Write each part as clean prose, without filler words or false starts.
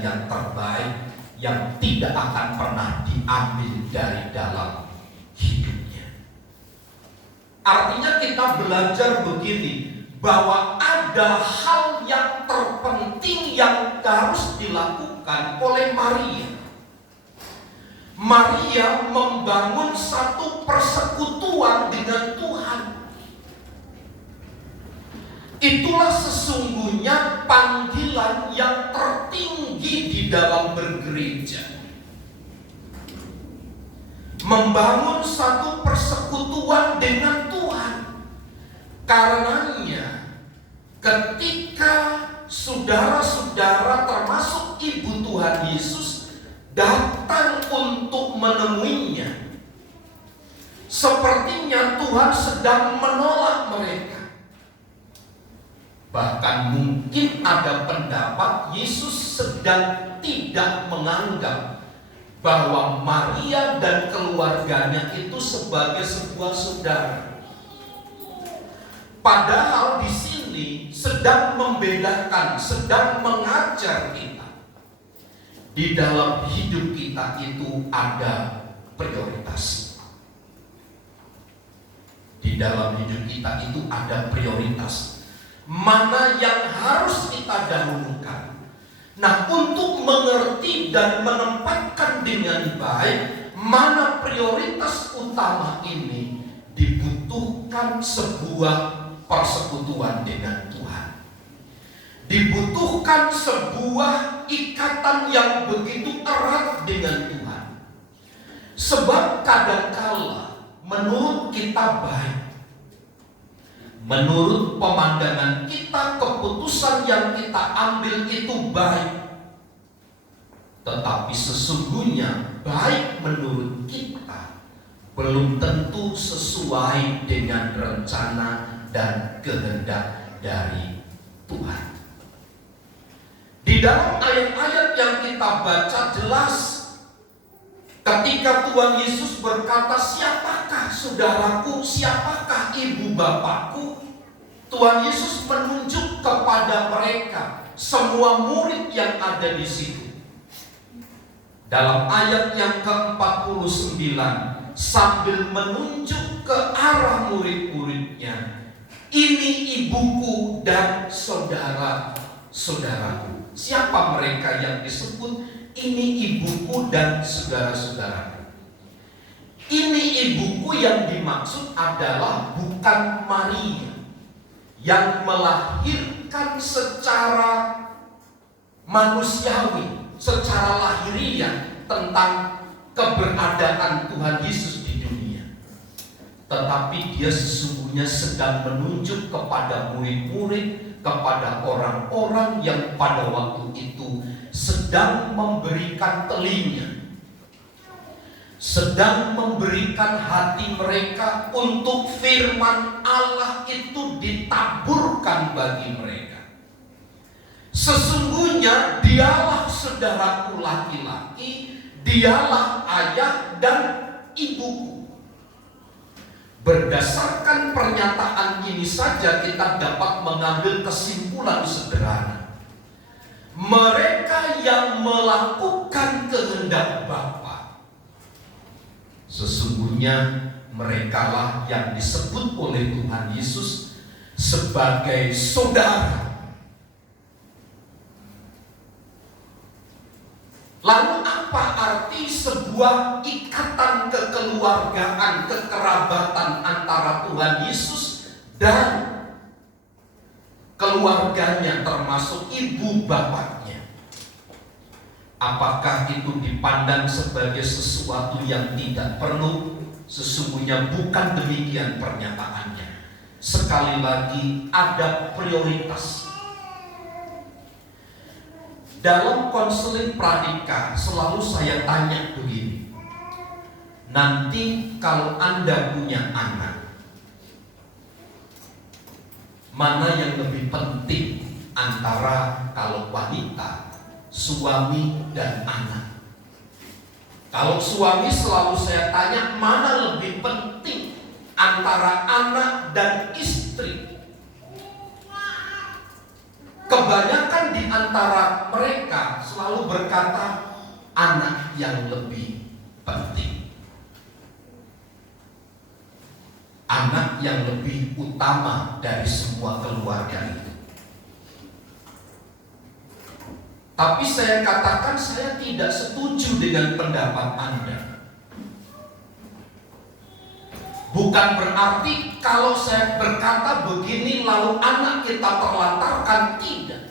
dan yang terbaik yang tidak akan pernah diambil dari dalam hidupnya. Artinya kita belajar begini, bahwa ada hal yang terpenting yang harus dilakukan oleh Maria. Maria membangun satu persekutuan dengan Tuhan. Itulah sesungguhnya panggilan yang tertinggi di dalam bergereja. Membangun satu persekutuan dengan Tuhan. Karenanya, ketika saudara-saudara termasuk ibu Tuhan Yesus datang untuk menemuinya, sepertinya Tuhan sedang menolak mereka. Bahkan mungkin ada pendapat Yesus sedang tidak menganggap bahwa Maria dan keluarganya itu sebagai sebuah saudara. Padahal di sini sedang membedakan, sedang mengajar kita. Di dalam hidup kita itu ada prioritas. Di dalam hidup kita itu ada prioritas. Mana yang harus kita dahulukan. Nah, untuk mengerti dan menempatkan dengan baik mana prioritas utama ini, dibutuhkan sebuah persekutuan dengan Tuhan. Dibutuhkan sebuah ikatan yang begitu erat dengan Tuhan. Sebab kadangkala menurut kita baik, menurut pemandangan kita, keputusan yang kita ambil itu baik, tetapi sesungguhnya baik menurut kita belum tentu sesuai dengan rencana dan kehendak dari Tuhan. Di dalam ayat-ayat yang kita baca jelas ketika Tuhan Yesus berkata, "Siapakah saudaraku, siapakah ibu bapakku?" Tuhan Yesus menunjuk kepada mereka, semua murid yang ada di situ. Dalam ayat yang ke-49, sambil menunjuk ke arah murid-muridnya, "Ini ibuku dan saudara-saudaraku." Siapa mereka yang disebut? Ini ibuku dan saudara-saudaraku. Ini ibuku yang dimaksud adalah bukan Maria yang melahirkan secara manusiawi, secara lahiriah tentang keberadaan Tuhan Yesus di dunia. Tetapi dia sesungguhnya sedang menunjuk kepada murid-murid, kepada orang-orang yang pada waktu itu sedang memberikan telinga, sedang memberikan hati mereka untuk firman Allah itu ditaburkan bagi mereka. Sesungguhnya dialah saudaraku laki-laki, dialah ayah dan ibuku. Berdasarkan pernyataan ini saja kita dapat mengambil kesimpulan sederhana. Mereka yang melakukan kehendak Bapa, sesungguhnya merekalah yang disebut oleh Tuhan Yesus sebagai saudara. Lalu apa arti sebuah ikatan kekeluargaan, kekerabatan antara Tuhan Yesus dan keluarganya, termasuk ibu bapaknya? Apakah itu dipandang sebagai sesuatu yang tidak perlu? Sesungguhnya bukan demikian pernyataannya. Sekali lagi ada prioritas. Dalam konseling pradika selalu saya tanya begini, nanti kalau Anda punya anak, mana yang lebih penting antara kalau wanita, suami dan anak? Kalau suami selalu saya tanya, mana lebih penting antara anak dan istri? kebanyakan di antara mereka selalu berkata anak yang lebih penting, anak yang lebih utama dari semua keluarga itu. Tapi saya katakan saya tidak setuju dengan pendapat Anda. Bukan berarti kalau saya berkata begini lalu anak kita terlantarkan, tidak.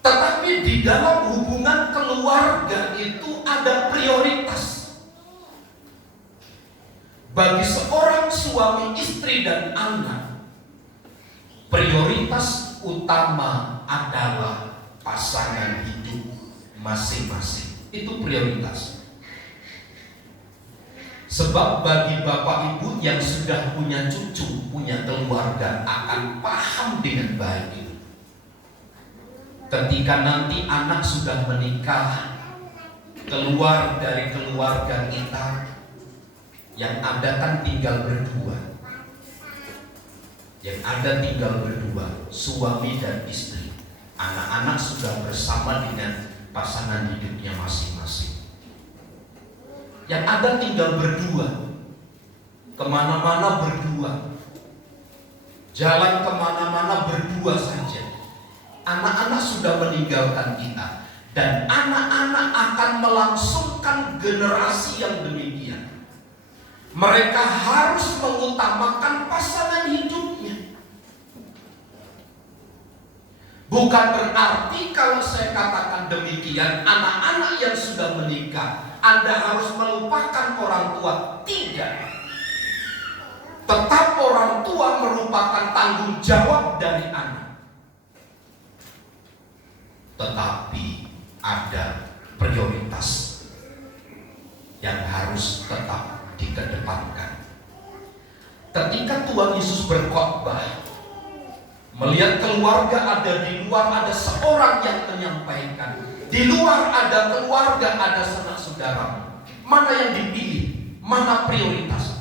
Tetapi di dalam hubungan keluarga itu ada prioritas. Bagi seorang suami, istri, dan anak, prioritas utama adalah pasangan hidup masing-masing. Itu prioritas. Sebab bagi bapak ibu yang sudah punya cucu, punya keluarga, akan paham dengan baik itu. Ketika nanti anak sudah menikah, keluar dari keluarga kita, yang ada kan tinggal berdua. Yang ada tinggal berdua, suami dan istri. Anak-anak sudah bersama dengan pasangan hidupnya masing-masing. Yang ada tinggal berdua, kemana-mana berdua, jalan kemana-mana berdua saja. Anak-anak sudah meninggalkan kita, dan anak-anak akan melangsungkan generasi yang demikian. Mereka harus mengutamakan pasangan hidupnya. Bukan berarti kalau saya katakan demikian, anak-anak yang sudah menikah, Anda harus melupakan orang tua. Tidak. Tetap orang tua merupakan tanggung jawab dari anak. Tetapi ada prioritas yang harus tetap dikedepankan. Ketika Tuhan Yesus berkhotbah, melihat keluarga ada di luar, ada seorang yang menyampaikan. Di luar ada keluarga, ada sanak saudara. Mana yang dipilih? Mana prioritas?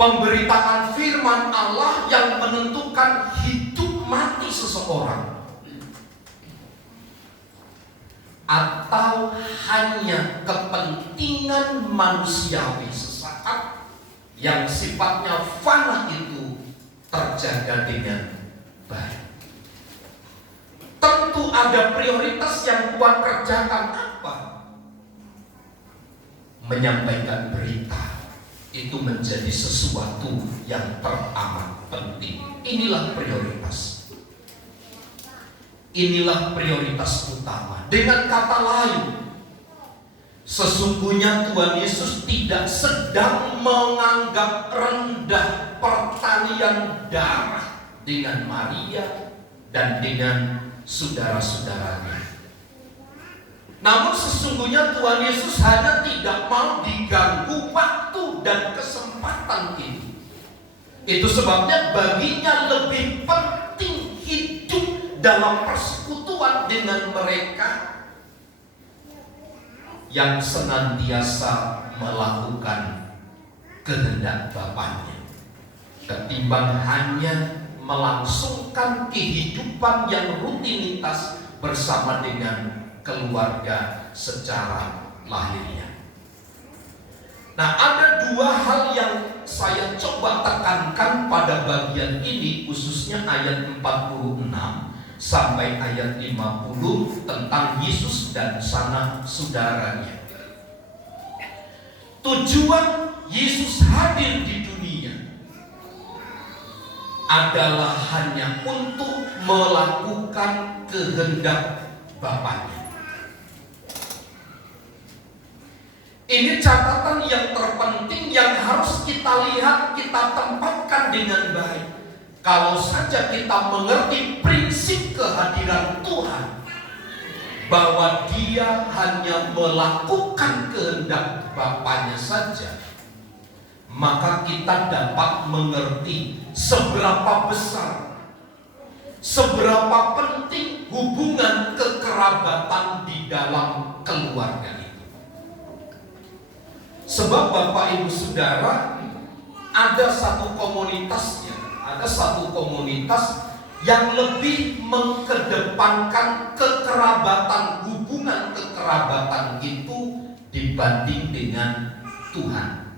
Pemberitaan firman Allah yang menentukan hidup mati seseorang, atau hanya kepentingan manusiawi sesaat yang sifatnya fana itu terjaga dengan baik. Tentu ada prioritas yang Tuhan kerjakan. Apa? Menyampaikan berita itu menjadi sesuatu yang teramat penting. Inilah prioritas. Inilah prioritas utama. Dengan kata lain, sesungguhnya Tuhan Yesus tidak sedang menganggap rendah pertanian darah dengan Maria dan dengan saudara-saudaranya. Namun sesungguhnya Tuhan Yesus hanya tidak mau diganggu waktu dan kesempatan ini. Itu sebabnya baginya lebih penting hidup dalam persekutuan dengan mereka yang senantiasa melakukan kehendak Bapaknya, ketimbang hanya melangsungkan kehidupan yang rutinitas bersama dengan keluarga secara lahirnya. Nah, ada dua hal yang saya coba tekankan pada bagian ini, khususnya ayat 46 sampai ayat 50 tentang Yesus dan sanak saudaranya. Tujuan Yesus hadir di dunia adalah hanya untuk melakukan kehendak Bapaknya. Ini catatan yang terpenting yang harus kita lihat, kita tempatkan dengan baik. Kalau saja kita mengerti prinsip kehadiran Tuhan, bahwa Dia hanya melakukan kehendak Bapaknya saja, maka kita dapat mengerti seberapa besar, seberapa penting hubungan kekerabatan di dalam keluarga itu. Sebab Bapak Ibu Saudara, ada satu komunitasnya, ada satu komunitas yang lebih mengedepankan kekerabatan, hubungan kekerabatan itu dibanding dengan Tuhan.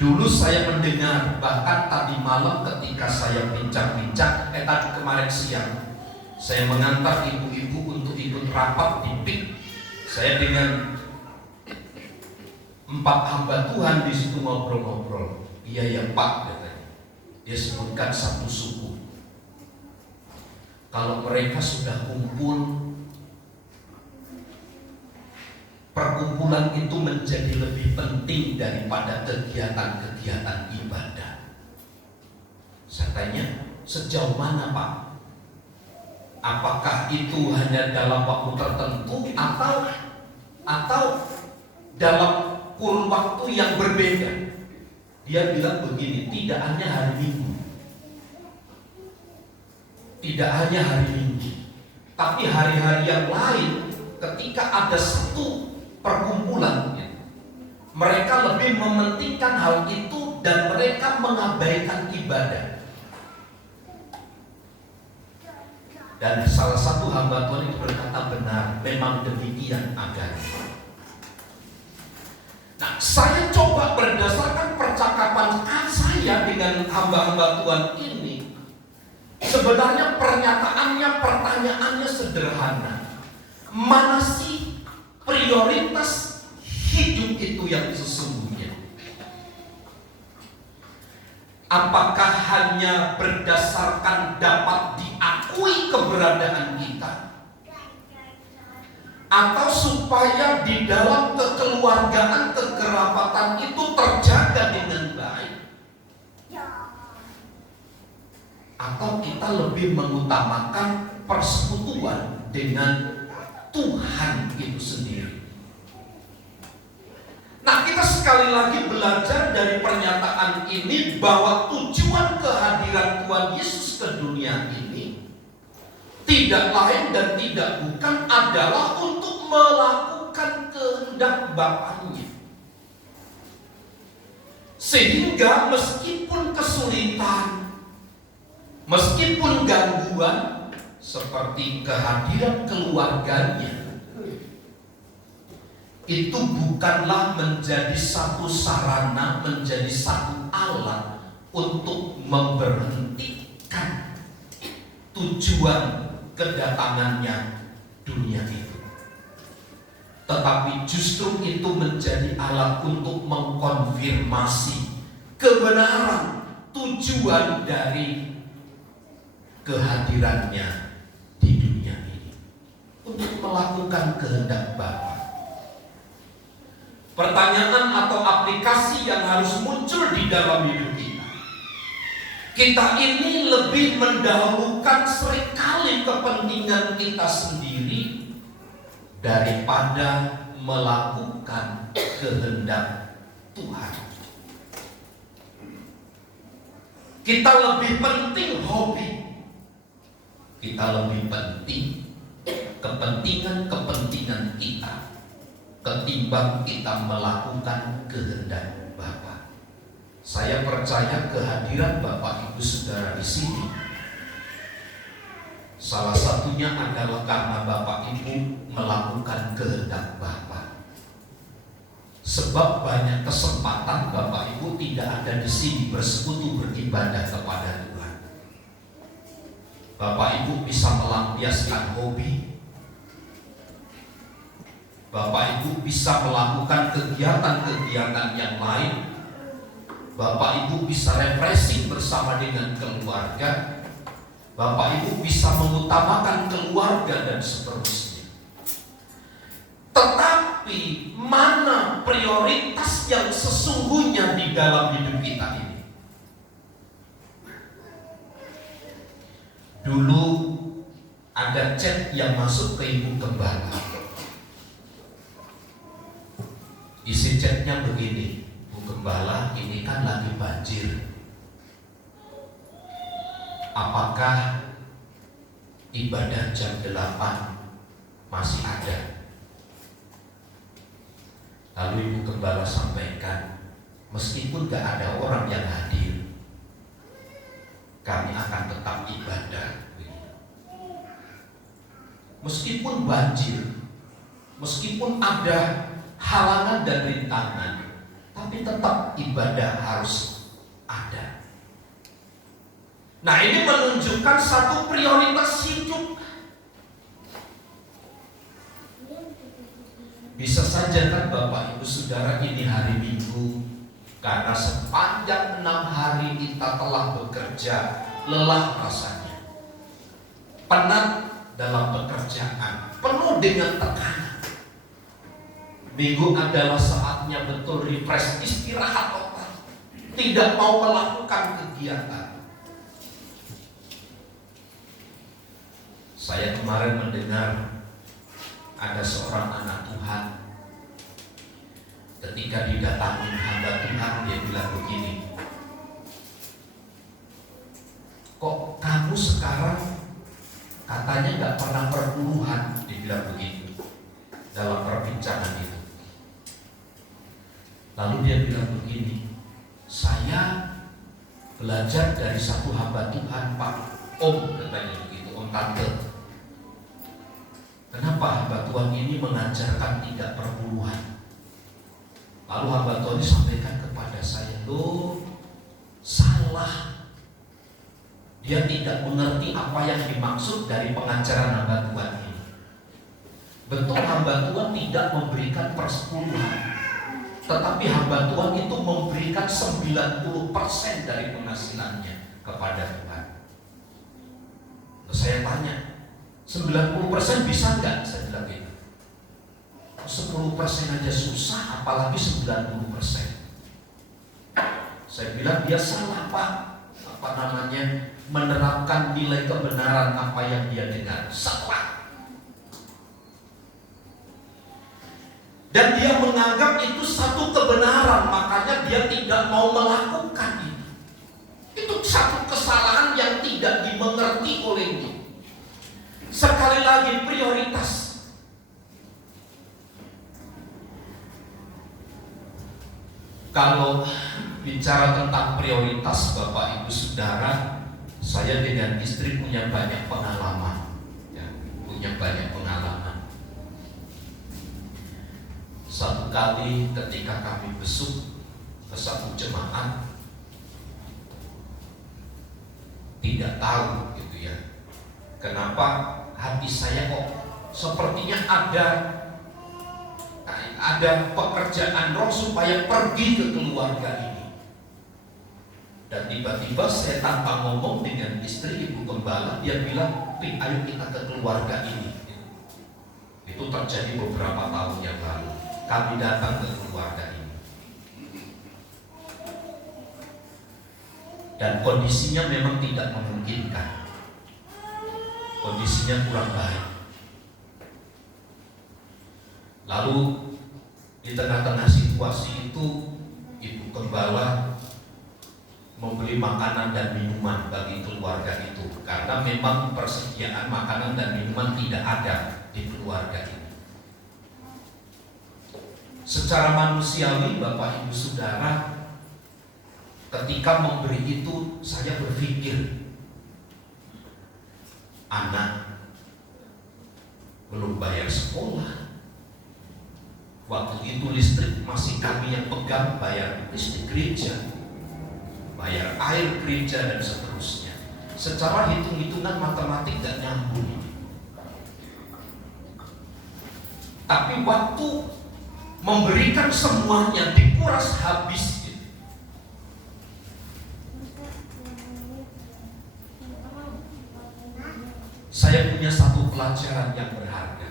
Dulu saya mendengar, bahkan tadi malam ketika saya bincang-bincang, tadi kemarin siang, saya mengantar ibu-ibu untuk ikut rapat di PIK. Saya dengan 4 hamba Tuhan di situ ngobrol-ngobrol. Iya ya Pak, katanya. Dia sebutkan satu suku. Kalau mereka sudah kumpul, perkumpulan itu menjadi lebih penting daripada kegiatan-kegiatan ibadah. Saya tanya, sejauh mana Pak? Apakah itu hanya dalam waktu tertentu atau dalam kurun waktu yang berbeda? Dia bilang begini, tidak hanya hari Minggu, tidak hanya hari Minggu, tapi hari-hari yang lain ketika ada satu perkumpulan, mereka lebih mementingkan hal itu dan mereka mengabaikan ibadah. Dan salah satu hamba Tuhan itu berkata benar, memang demikian agama. Nah, saya coba berdasarkan percakapan saya dengan hamba-hamba Tuhan ini. Sebenarnya pertanyaannya sederhana. Mana sih prioritas hidup itu yang sesungguhnya? Apakah hanya berdasarkan dapat diakui keberadaan kita? Atau supaya di dalam kekeluargaan, kekerabatan itu terjaga dengan baik? Atau kita lebih mengutamakan persekutuan dengan Tuhan itu sendiri? Nah, kita sekali lagi belajar dari pernyataan ini bahwa tujuan kehadiran Tuhan Yesus ke dunia ini tidak lain dan tidak bukan adalah untuk melakukan kehendak Bapaknya. Sehingga meskipun kesulitan, meskipun gangguan seperti kehadiran keluarganya, itu bukanlah menjadi satu sarana, menjadi satu alat untuk memberhentikan tujuan kedatangannya dunia itu, tetapi justru itu menjadi alat untuk mengkonfirmasi kebenaran tujuan dari kehadirannya di dunia ini, untuk melakukan kehendak Bapa. Pertanyaan atau aplikasi yang harus muncul di dalam hidup kita ini lebih mendahulukan seringkali kepentingan kita sendiri daripada melakukan kehendak Tuhan. Kita lebih penting hobi, kita lebih penting kepentingan kita ketimbang kita melakukan kehendak Bapa. Saya percaya kehadiran Bapak Ibu Saudara di sini salah satunya adalah karena Bapak Ibu melakukan kehendak Bapa. Sebab banyak kesempatan Bapak Ibu tidak ada di sini bersekutu beribadah kepada Tuhan. Bapak Ibu bisa melampiaskan hobi, Bapak Ibu bisa melakukan kegiatan-kegiatan yang lain, Bapak Ibu bisa refreshing bersama dengan keluarga, Bapak Ibu bisa mengutamakan keluarga dan seterusnya. Tetapi mana prioritas yang sesungguhnya di dalam hidup kita ini? Dulu ada chat yang masuk ke Ibu Gembala. Isi chatnya begini, Gembala, ini kan lagi banjir. Apakah ibadah jam 8 masih ada? Lalu Ibu Gembala sampaikan, meskipun gak ada orang yang hadir, kami akan tetap ibadah. Meskipun banjir, meskipun ada halangan dan rintangan, tapi tetap ibadah harus ada. Nah, ini menunjukkan satu prioritas hidup. Bisa saja kan Bapak Ibu Saudara, ini hari Minggu, karena sepanjang 6 hari kita telah bekerja, lelah rasanya, penat dalam pekerjaan, penuh dengan tekanan. Minggu adalah saatnya betul refresh, istirahat total, tidak mau melakukan kegiatan. Saya kemarin mendengar ada seorang anak Tuhan, ketika didatangi hamba Tuhan, dia bilang begini, kok kamu sekarang katanya nggak pernah perpuluhan, dibilang begitu dalam perbincangan itu. Lalu dia bilang begini, saya belajar dari satu hamba Tuhan, Pak Om, katanya begitu, Om Tante. Kenapa hamba Tuhan ini mengajarkan tidak perpuluhan? Lalu hamba Tuhan ini sampaikan kepada saya, loh, salah. Dia tidak mengerti apa yang dimaksud dari pengajaran hamba Tuhan ini. Betul, hamba Tuhan tidak memberikan persepuluhan, tetapi hamba Tuhan itu memberikan 90% dari penghasilannya kepada Tuhan. Lalu saya tanya, 90% bisa enggak? Saya bilang gitu. 10% aja susah, apalagi 90%. Saya bilang dia salah, Pak. Menerapkan nilai kebenaran apa yang dia dengar. Salah. Dan dia menganggap itu satu kebenaran, makanya dia tidak mau melakukan itu. Itu satu kesalahan yang tidak dimengerti olehnya. Sekali lagi, prioritas. Kalau bicara tentang prioritas, Bapak Ibu Saudara, saya dengan istri punya banyak pengalaman, ya, punya banyak pengalaman. Satu kali ketika kami besuk ke satu jemaat, tidak tahu gitu ya, kenapa hati saya kok sepertinya ada pekerjaan roh supaya pergi ke keluarga ini. Dan tiba-tiba saya tanpa ngomong dengan istri ibu gembala, dia bilang, "Pi, ayo kita ke keluarga ini." Itu terjadi beberapa tahun yang lalu. Kami datang ke keluarga ini, dan kondisinya memang tidak memungkinkan. Kondisinya kurang baik. Lalu di tengah-tengah situasi itu, ibu gembala membeli makanan dan minuman bagi keluarga itu, karena memang persediaan makanan dan minuman tidak ada di keluarga ini. Secara manusiawi, Bapak Ibu Saudara, ketika memberi itu saya berpikir, anak belum bayar sekolah. Waktu itu listrik masih kami yang pegang, bayar listrik gereja, bayar air gereja dan seterusnya. Secara hitung-hitungan matematik gak nyambung. Tapi waktu memberikan semuanya, dikuras habis. Saya punya satu pelajaran yang berharga.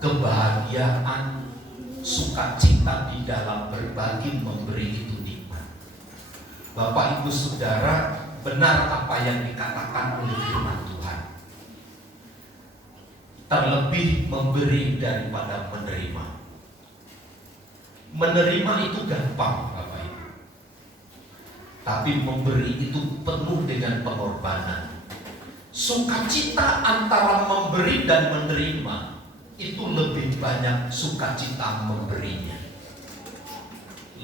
Kebahagiaan, sukacita di dalam berbagi, memberi itu nikmat. Bapak Ibu Saudara, benar apa yang dikatakan oleh firman Tuhan. Terlebih memberi daripada menerima. Menerima itu gampang, Bapak Ibu. Tapi memberi itu penuh dengan pengorbanan. Sukacita antara memberi dan menerima itu lebih banyak sukacita memberinya.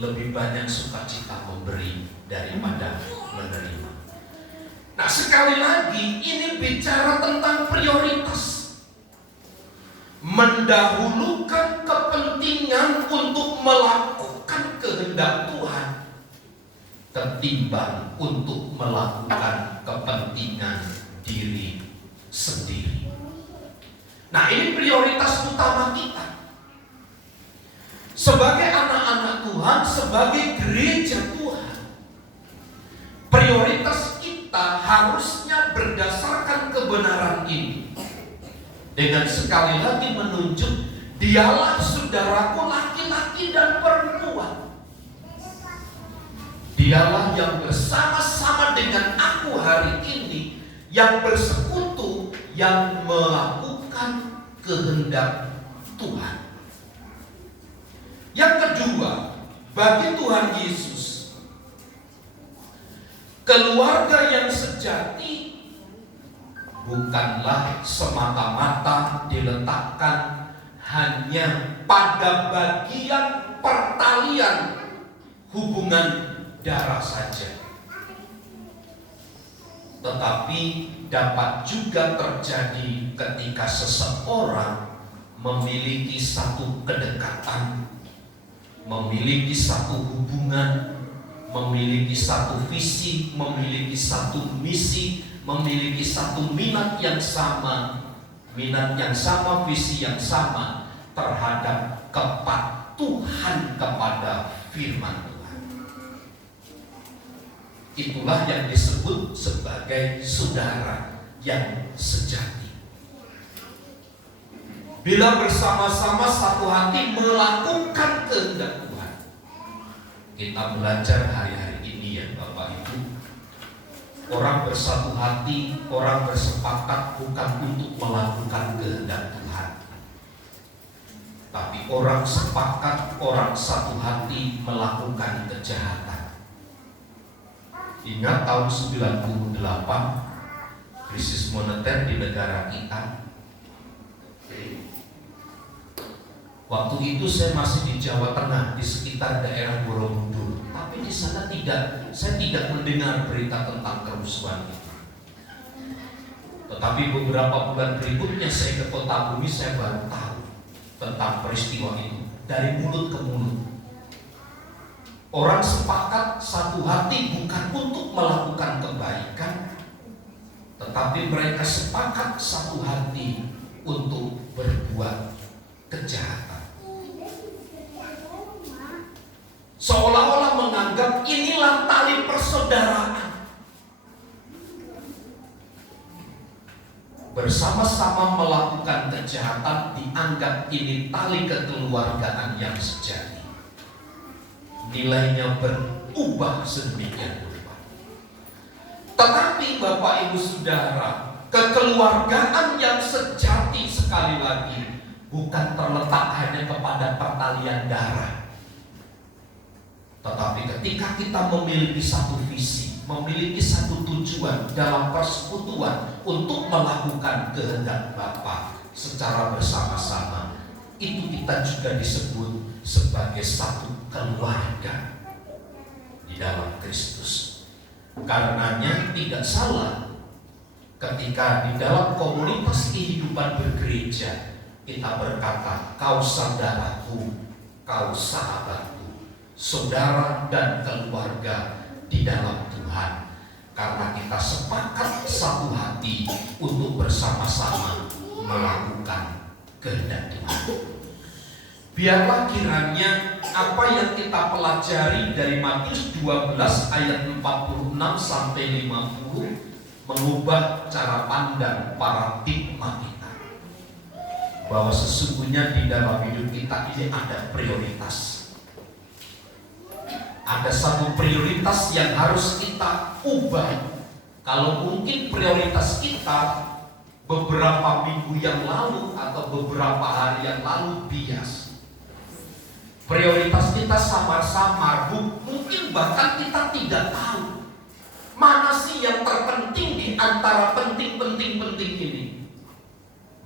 Lebih banyak sukacita memberi daripada menerima. Nah, sekali lagi ini bicara tentang prioritas. Mendahulukan kepentingan untuk melakukan kehendak Tuhan ketimbang untuk melakukan kepentingan diri sendiri. Nah, ini prioritas utama kita sebagai anak-anak Tuhan, sebagai gereja Tuhan. Prioritas kita harusnya berdasarkan kebenaran ini, dengan sekali lagi menunjuk dialah saudaraku laki-laki dan perempuan. Dialah yang bersama-sama dengan aku hari ini, yang bersekutu, yang melakukan kehendak Tuhan. Yang kedua, bagi Tuhan Yesus, keluarga yang sejati bukanlah semata-mata diletakkan hanya pada bagian pertalian hubungan darah saja, tetapi dapat juga terjadi ketika seseorang memiliki satu kedekatan, memiliki satu hubungan, memiliki satu visi, memiliki satu misi, memiliki satu minat yang sama, visi yang sama terhadap kepatuhan kepada firman Tuhan. Itulah yang disebut sebagai saudara yang sejati. Bila bersama-sama satu hati melakukan kehendak Tuhan. Kita belajar hari-hari ini ya Bapak Ibu, orang bersatu hati, orang bersepakat bukan untuk melakukan kehendak Tuhan, tapi orang sepakat, orang satu hati melakukan kejahatan. Ingat tahun 98 krisis moneter di negara kita. Waktu itu saya masih di Jawa Tengah, di sekitar daerah Borobudur. Tapi di sana saya tidak mendengar berita tentang kerusuhan itu. Tetapi beberapa bulan berikutnya saya ke Kota Bumi, saya baru tahu tentang peristiwa itu dari mulut ke mulut. Orang sepakat satu hati bukan untuk melakukan kebaikan, tetapi mereka sepakat satu hati untuk berbuat kejahatan. Seolah-olah menganggap inilah tali persaudaraan. Bersama-sama melakukan kejahatan dianggap ini tali kekeluargaan yang sejati. Nilainya berubah sedemikian rupa. Tetapi Bapak Ibu Saudara, kekeluargaan yang sejati sekali lagi bukan terletak hanya kepada pertalian darah. Tetapi ketika kita memiliki satu visi, memiliki satu tujuan dalam persekutuan untuk melakukan kehendak Bapa secara bersama-sama, itu kita juga disebut sebagai satu keluarga di dalam Kristus. Karenanya tidak salah ketika di dalam komunitas kehidupan bergereja kita berkata, kau saudaraku, kau sahabatku, saudara dan keluarga di dalam Tuhan. Karena kita sepakat satu hati untuk bersama-sama melakukan kehendak Tuhan. Biarlah kiranya apa yang kita pelajari dari Matius 12 ayat 46 sampai 50 mengubah cara pandang paradigma kita, bahwa sesungguhnya di dalam hidup kita ini ada prioritas. Ada satu prioritas yang harus kita ubah. Kalau mungkin prioritas kita beberapa minggu yang lalu atau beberapa hari yang lalu bias, prioritas kita samar-samar, mungkin bahkan kita tidak tahu mana sih yang terpenting di antara penting ini.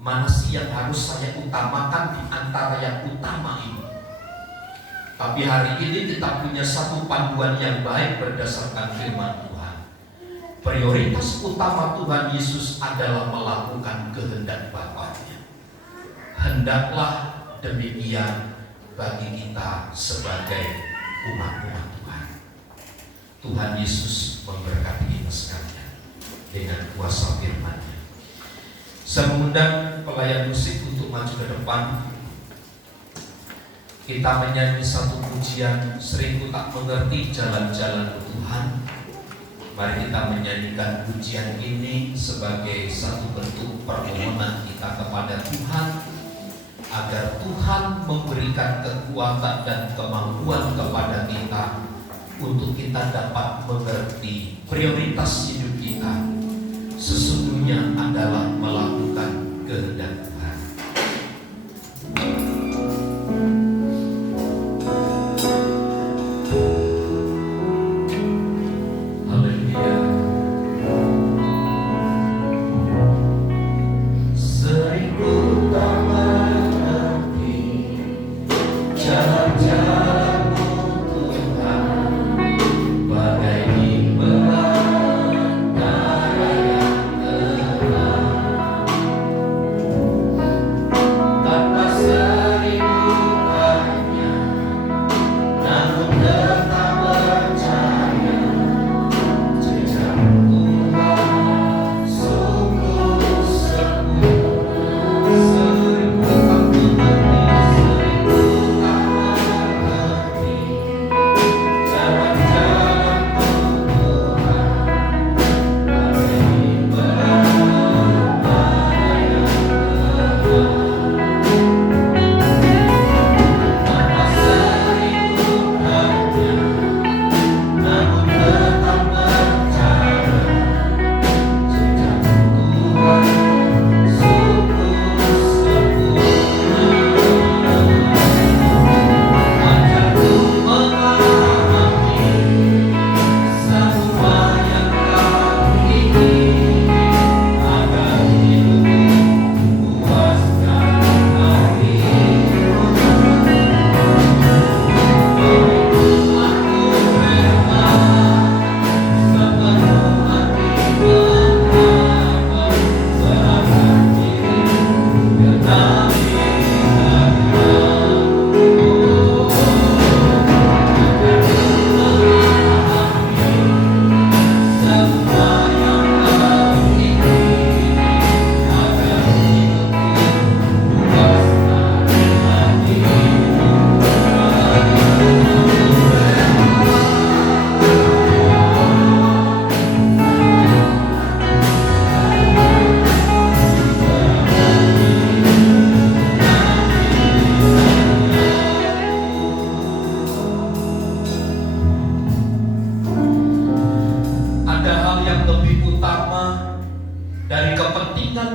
Mana sih yang harus saya utamakan di antara yang utama ini. Tapi hari ini kita punya satu panduan yang baik berdasarkan firman Tuhan. Prioritas utama Tuhan Yesus adalah melakukan kehendak Bapa-Nya. Hendaklah demikian bagi kita sebagai umat-umat Tuhan. Tuhan Yesus memberkati kita sekalian dengan kuasa firman-Nya. Saya mengundang pelayan musik untuk maju ke depan. Kita menyanyi satu pujian, Seringku Tak Mengerti Jalan-Jalan Tuhan. Mari kita menyanyikan pujian ini sebagai satu bentuk permohonan kita kepada Tuhan, agar Tuhan memberikan kekuatan dan kemampuan kepada kita untuk kita dapat mengerti prioritas hidup kita sesungguhnya adalah melakukan kehendak Tuhan.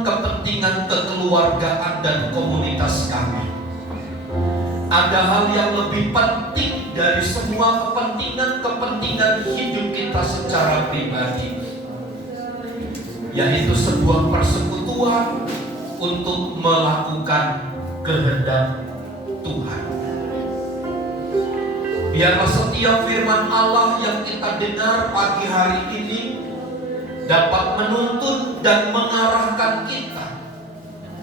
kepentingan kekeluargaan dan komunitas kami. Ada hal yang lebih penting dari semua kepentingan hidup kita secara pribadi, yaitu sebuah persekutuan untuk melakukan kehendak Tuhan. Biarlah setiap firman Allah yang kita dengar pagi hari ini dapat menuntun dan mengarahkan kita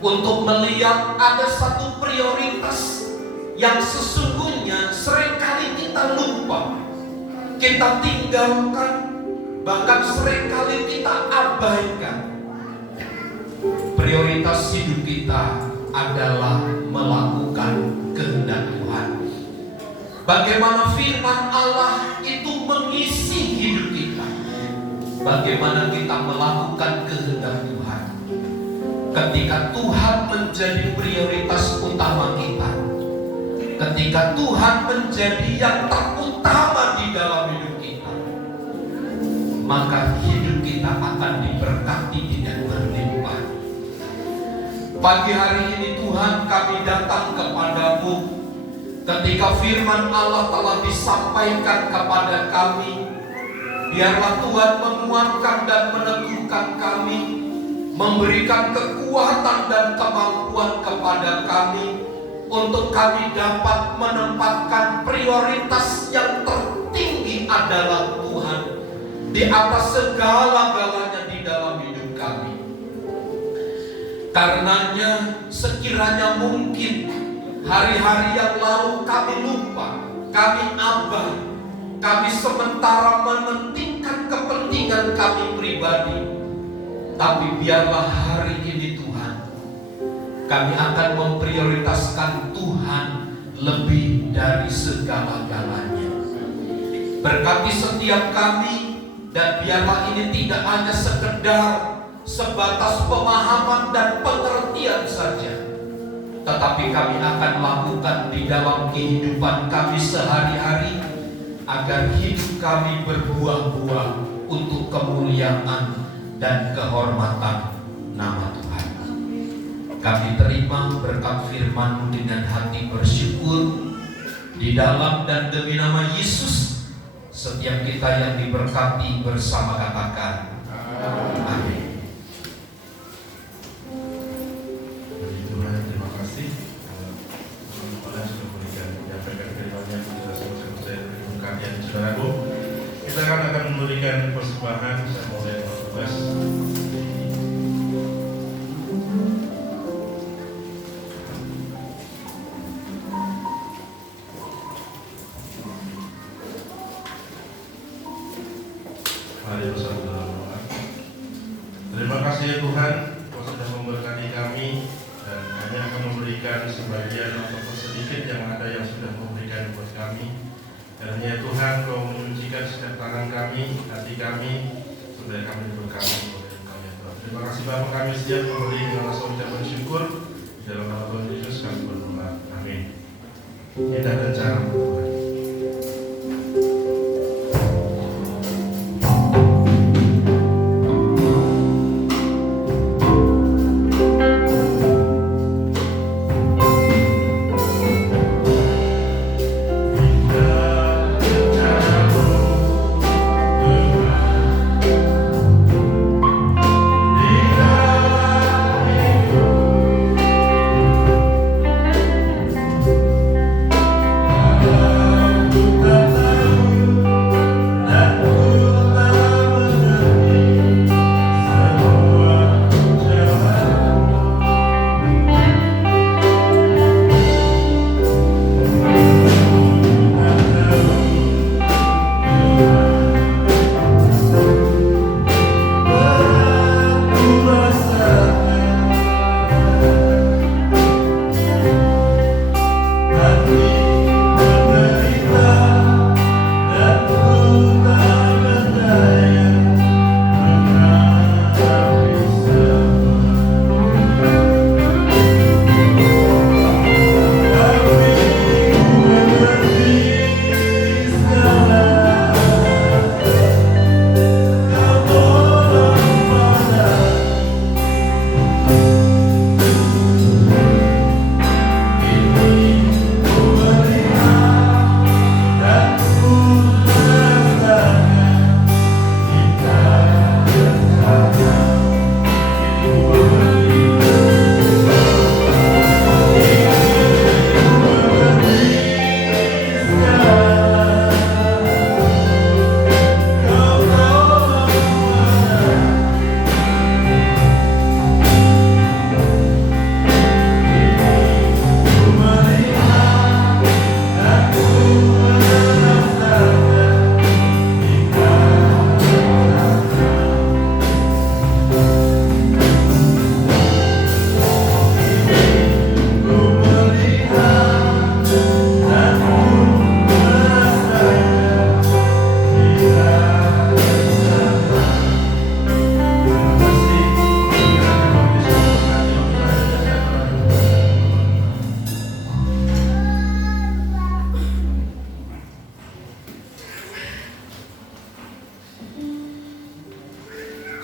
untuk melihat ada satu prioritas yang sesungguhnya seringkali kita lupa, kita tinggalkan, bahkan seringkali kita abaikan. Prioritas hidup kita adalah melakukan kehendak Tuhan. Bagaimana firman Allah itu mengisi hidup kita, bagaimana kita melakukan kehendak Tuhan. Ketika Tuhan menjadi prioritas utama kita, ketika Tuhan menjadi yang terutama di dalam hidup kita, maka hidup kita akan diberkati dengan berlimpah. Pagi hari ini Tuhan, kami datang kepadamu. Ketika firman Allah telah disampaikan kepada kami, biarlah Tuhan menguatkan dan meneguhkan kami, memberikan kekuatan dan kemampuan kepada kami, untuk kami dapat menempatkan prioritas yang tertinggi adalah Tuhan. di atas segala-galanya di dalam hidup kami. Karenanya sekiranya mungkin hari-hari yang lalu kami lupa, kami abah, kami sementara mementingkan kepentingan kami pribadi, tapi biarlah hari ini Tuhan, kami akan memprioritaskan Tuhan lebih dari segala-galanya. Berkati setiap kami, dan biarlah ini tidak hanya sekedar sebatas pemahaman dan pengertian saja, tetapi kami akan lakukan di dalam kehidupan kami sehari-hari, agar hidup kami berbuah-buah untuk kemuliaan dan kehormatan nama Tuhan. Kami terima berkat firman-Mu dengan hati bersyukur. Di dalam dan demi nama Yesus, setiap kita yang diberkati bersama katakan amin. Bagi Tuhan, terima kasih Tuhan sudah memberikan menyampaikan firman-Nya kepada saudara-saudara berkat yang saudaraku. Kita akan memberikan persembahan. Saya mulai bertugas. Mari bersama dalam doa. Terima kasih ya Tuhan, Kau sudah memberkati kami, dan kami akan memberikan sebagian ataupun sedikit yang ada yang sudah memberikan buat kami. Dan ya Tuhan, Kau menyucikan setiap tangan kami, hati kami, supaya kami diberkati oleh Engkau ya Tuhan. Terima kasih Bapa, kami siap memberi dengan rasa ucapan syukur. Di dalam nama Tuhan Yesus kami berdoa. Amin. Kita dan cara Tuhan.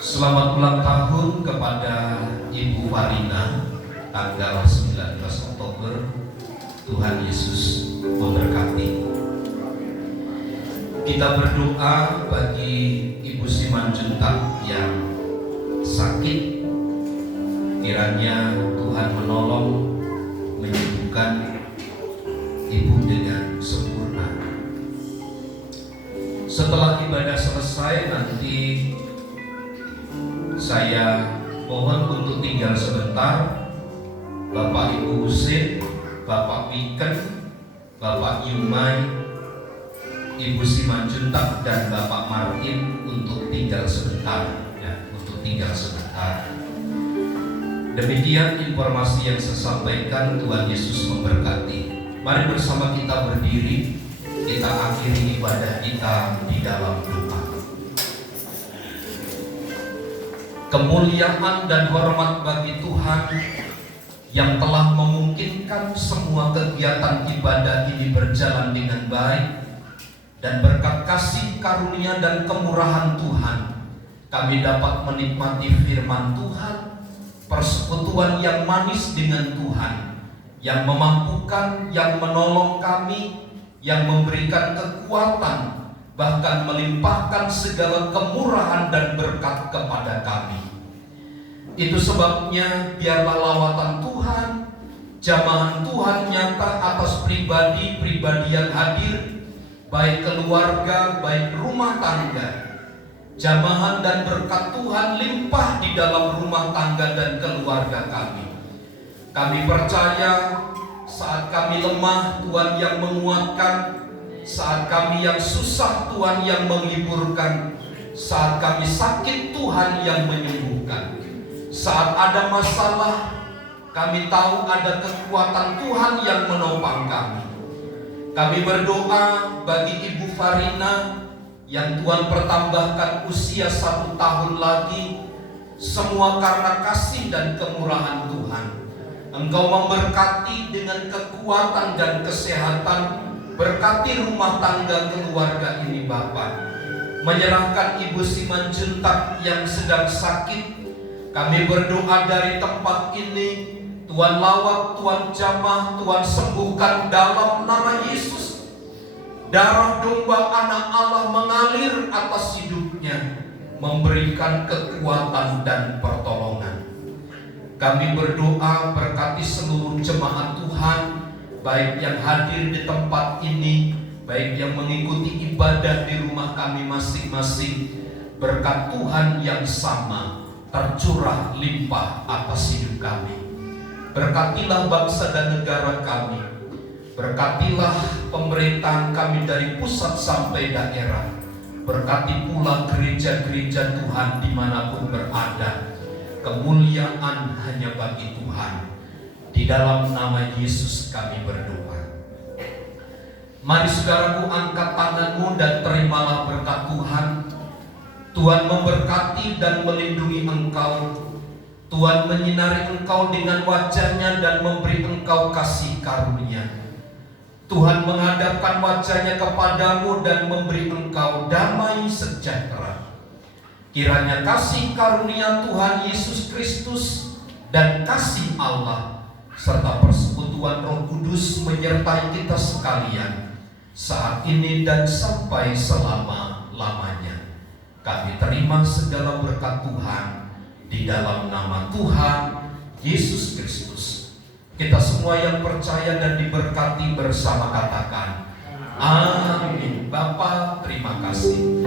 Selamat ulang tahun kepada Ibu Farina, tanggal 19 Oktober. Tuhan Yesus memberkati. Kita berdoa bagi Ibu Simanjuntak yang sakit. Kiranya Tuhan menolong, menyembuhkan Ibu dengan sempurna. Setelah ibadah selesai, nanti saya mohon untuk tinggal sebentar. Bapak Ibu Husin, Bapak Wiken, Bapak Yumai, Ibu Simanjuntak, dan Bapak Martin untuk tinggal sebentar, ya, untuk tinggal sebentar. Demikian informasi yang saya sampaikan. Tuhan Yesus memberkati. Mari bersama kita berdiri, kita akhiri ibadah kita di dalam doa. Kemuliaan dan hormat bagi Tuhan yang telah memungkinkan semua kegiatan ibadah ini berjalan dengan baik, dan berkat kasih karunia dan kemurahan Tuhan kami dapat menikmati firman Tuhan, persekutuan yang manis dengan Tuhan, yang memampukan, yang menolong kami, yang memberikan kekuatan, bahkan melimpahkan segala kemurahan dan berkat kepada kami. Itu sebabnya biarlah lawatan Tuhan, jamahan Tuhan nyata atas pribadi-pribadi yang hadir, baik keluarga, baik rumah tangga. Jamahan dan berkat Tuhan limpah di dalam rumah tangga dan keluarga kami. Kami percaya saat kami lemah, Tuhan yang menguatkan. Saat kami yang susah, Tuhan yang menghiburkan. Saat kami sakit, Tuhan yang menyembuhkan. Saat ada masalah, kami tahu ada kekuatan Tuhan yang menopang kami. Kami berdoa bagi Ibu Farina yang Tuhan pertambahkan usia 1 tahun lagi. Semua karena kasih dan kemurahan Tuhan. Engkau memberkati dengan kekuatan dan kesehatan. Berkati rumah tangga keluarga ini Bapa. Menyerahkan Ibu Simanjuntak yang sedang sakit, kami berdoa dari tempat ini, Tuhan lawat, Tuhan jamah, Tuhan sembuhkan dalam nama Yesus. Darah domba anak Allah mengalir atas hidupnya, memberikan kekuatan dan pertolongan. Kami berdoa berkati seluruh jemaat Tuhan, baik yang hadir di tempat ini, baik yang mengikuti ibadah di rumah kami masing-masing. Berkat Tuhan yang sama tercurah limpah atas hidup kami. Berkatilah bangsa dan negara kami. Berkatilah pemerintahan kami dari pusat sampai daerah. Berkati pula gereja-gereja Tuhan dimanapun berada. Kemuliaan hanya bagi Tuhan. Di dalam nama Yesus kami berdoa. Mari saudaraku, angkat tanganmu dan terimalah berkat Tuhan. Tuhan memberkati dan melindungi engkau. Tuhan menyinari engkau dengan wajah-Nya dan memberi engkau kasih karunia. Tuhan menghadapkan wajah-Nya kepadamu dan memberi engkau damai sejahtera. Kiranya kasih karunia Tuhan Yesus Kristus dan kasih Allah serta persekutuan Roh Kudus menyertai kita sekalian saat ini dan sampai selama-lamanya. Kami terima segala berkat Tuhan di dalam nama Tuhan Yesus Kristus. Kita semua yang percaya dan diberkati bersama katakan amin. Bapa, terima kasih.